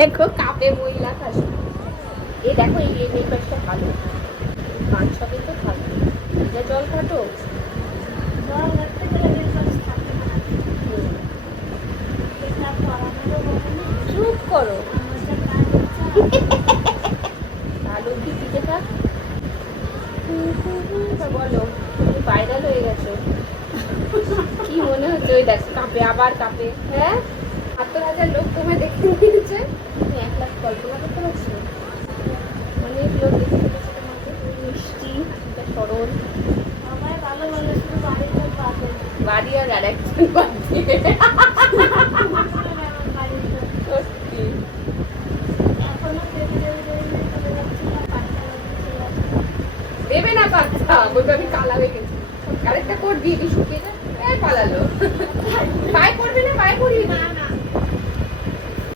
দেখো কাপে মহিলা খাসি। এই দেখো এই পাশটা ভালো, 5-6 তো ভালো। যা জল খাটো চুপ করো, আলু দিতে থাক। বলো, তুমি ভাইরাল হয়ে গেছো। কি মনে হচ্ছে? ওই দেখ কাঁপে, আবার কাঁপে। হ্যাঁ, 70,000 লোক তোমায় দেখতে নিয়েছে, তুমি 1 লাখ কল্পনা করতে পারছো? অনেক লোক দেখতে পেয়েছে তোমাকে, তুমি মিষ্টি, সরল। আমার ভালো ভালো শুধু বাড়ির লোক বাদে, বাড়ি আর আরেকজন বাদ দিয়ে। সত্যি দেবে না বাচ্চা, বলবে আমি কালা হয়ে গেছি। আরেকটা কোট দিয়ে শুকিয়ে যায়, পালালো। পায়ে পড়বে না, পায়ে পড়িয়ে না।